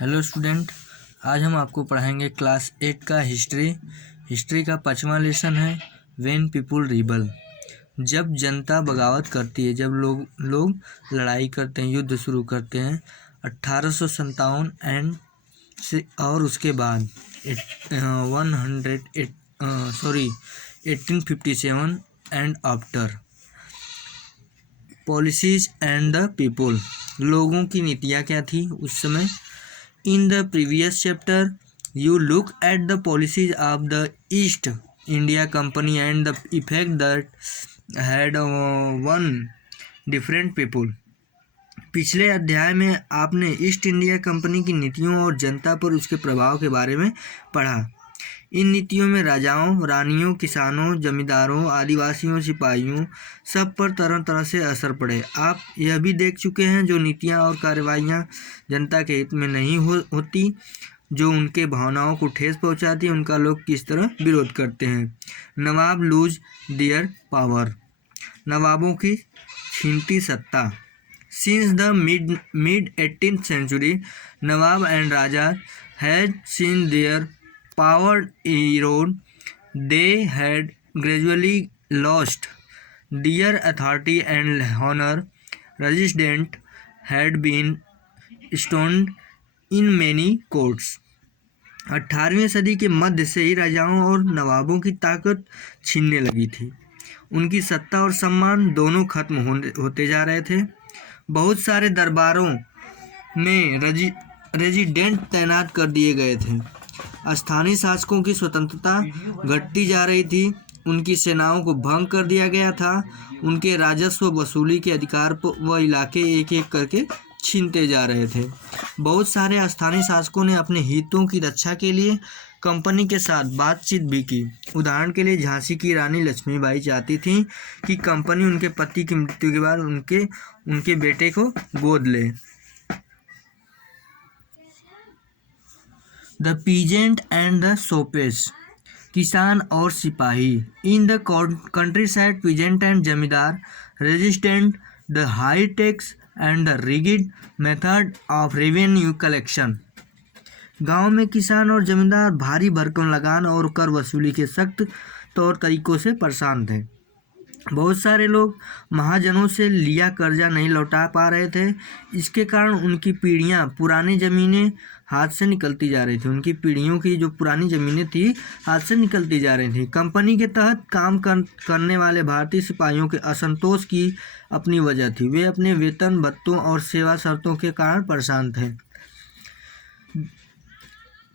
Hello student, आज हम आपको पढ़ाएंगे क्लास 8 का हिस्ट्री का 5वां लेसन है व्हेन पीपुल रिबल। जब जनता बगावत करती है, जब लोग लड़ाई करते हैं, युद्ध शुरू करते हैं 1857 एंड से और उसके बाद 1857 and after. Policies and the people, लोगों की नीतियाँ क्या थी उस समय। In the previous chapter, you look at the policies of the East India Company and the effect that had on different people. पिछले अध्याय में आपने ईस्ट इंडिया कंपनी की नीतियों और जनता पर उसके प्रभाव के बारे में पढ़ा। इन नीतियों में राजाओं, रानियों, किसानों, जमींदारों, आदिवासियों, सिपाहियों सब पर तरह तरह से असर पड़े। आप यह भी देख चुके हैं जो नीतियां और कार्रवाइयां जनता के हित में नहीं होती, जो उनके भावनाओं को ठेस पहुंचाती है, उनका लोग किस तरह विरोध करते हैं। नवाब लूज देयर पावर, नवाबों की छीनती सत्ता। Since the mid 18th century, nawab and raja had seen their power erode. They had gradually lost their authority and honor. Resistance had been stoned in many courts. 18वीं सदी के मध्य से ही राजाओं और नवाबों की ताकत छीनने लगी थी। उनकी सत्ता और सम्मान दोनों खत्म होते जा रहे थे। बहुत सारे दरबारों में रेजिडेंट तैनात कर दिए गए थे। स्थानीय शासकों की स्वतंत्रता घटती जा रही थी। उनकी सेनाओं को भंग कर दिया गया था। उनके राजस्व वसूली के अधिकार व इलाके एक एक करके छीनते जा रहे थे। बहुत सारे स्थानीय शासकों ने अपने हितों की रक्षा के लिए कंपनी के साथ बातचीत भी की। उदाहरण के लिए झांसी की रानी लक्ष्मीबाई चाहती थी कि कंपनी उनके पति की मृत्यु के बाद उनके बेटे को गोद ले। The peasant and the sepoys, किसान और सिपाही। In the countryside, peasant and zamindar resistant the high tax and the rigid method of revenue collection. गांव में किसान और जमींदार भारी भरकम लगान और कर वसूली के सख्त तौर तरीकों से परेशान थे। बहुत सारे लोग महाजनों से लिया कर्जा नहीं लौटा पा रहे थे। इसके कारण उनकी पीढ़ियां पुरानी ज़मीनें हाथ से निकलती जा रही थी। उनकी पीढ़ियों की जो पुरानी ज़मीनें थी हाथ से निकलती जा रही थी। कंपनी के तहत काम करने वाले भारतीय सिपाहियों के असंतोष की अपनी वजह थी। वे अपने वेतन भत्तों और सेवा शर्तों के कारण परेशान थे।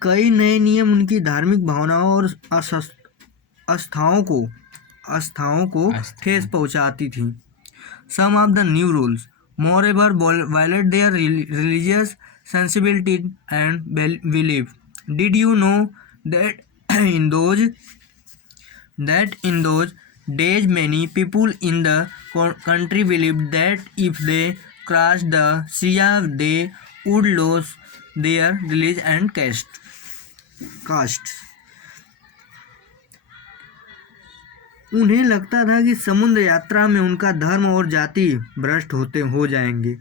कई नए नियम उनकी धार्मिक भावनाओं और आस्थाओं को ठेस पहुंचाती थी। Some of the new rules, moreover, violate their religious sensibility and belief. Did you know that in those days many people in the country believed that if they crossed the sea, they would lose their religion and caste. उन्हें लगता था कि समुद्र यात्रा में उनका धर्म और जाति भ्रष्ट हो जाएंगे।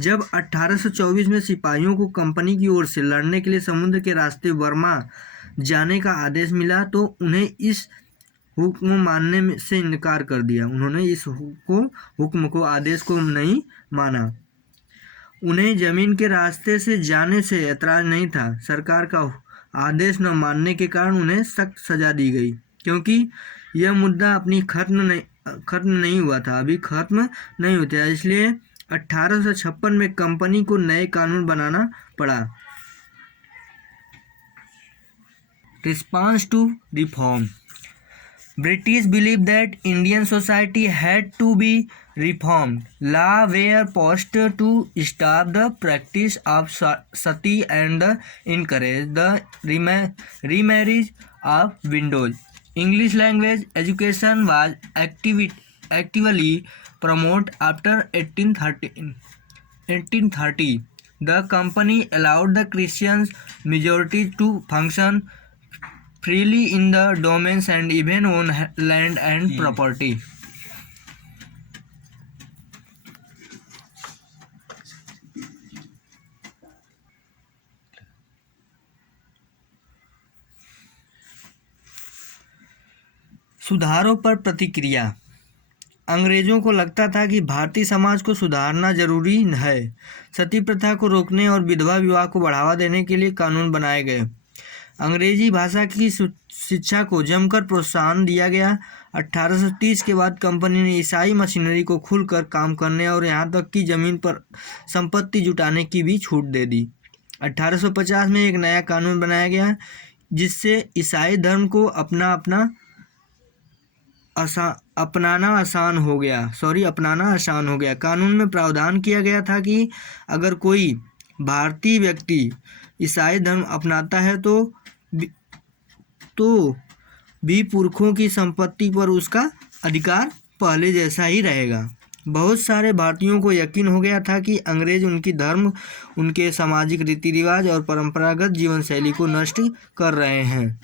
जब 1824 में सिपाहियों को कंपनी की ओर से लड़ने के लिए समुद्र के रास्ते बर्मा जाने का आदेश मिला तो उन्हें इस हुक्म मानने से इनकार कर दिया। उन्होंने इस हुक्म को आदेश को नहीं माना। उन्हें जमीन के रास्ते से जाने से ऐतराज नहीं था। सरकार का आदेश न मानने के कारण उन्हें सख्त सजा दी गई, क्योंकि यह मुद्दा खत्म नहीं हुआ था, अभी खत्म नहीं हुआ था। इसलिए 1856 में कंपनी को नए कानून बनाना पड़ा। Response to reform, British believed that Indian society had to be reformed. Laws were passed to stop the practice of sati and encourage the remarriage of widows. English language education was actively promoted after 1830. The company allowed the Christian majority to function freely in the domains and even own land and property. सुधारों पर प्रतिक्रिया। अंग्रेजों को लगता था कि भारतीय समाज को सुधारना जरूरी है। सती प्रथा को रोकने और विधवा विवाह को बढ़ावा देने के लिए कानून बनाए गए। अंग्रेजी भाषा की शिक्षा को जमकर प्रोत्साहन दिया गया। 1830 के बाद कंपनी ने ईसाई मशीनरी को खुलकर काम करने और यहाँ तक कि जमीन पर संपत्ति जुटाने की भी छूट दे दी। 1850 में एक नया कानून बनाया गया जिससे ईसाई धर्म को अपनाना आसान हो गया। कानून में प्रावधान किया गया था कि अगर कोई भारतीय व्यक्ति ईसाई धर्म अपनाता है तो भी पुरखों की संपत्ति पर उसका अधिकार पहले जैसा ही रहेगा। बहुत सारे भारतीयों को यकीन हो गया था कि अंग्रेज उनकी धर्म, उनके सामाजिक रीति रिवाज और परंपरागत जीवन शैली को नष्ट कर रहे हैं।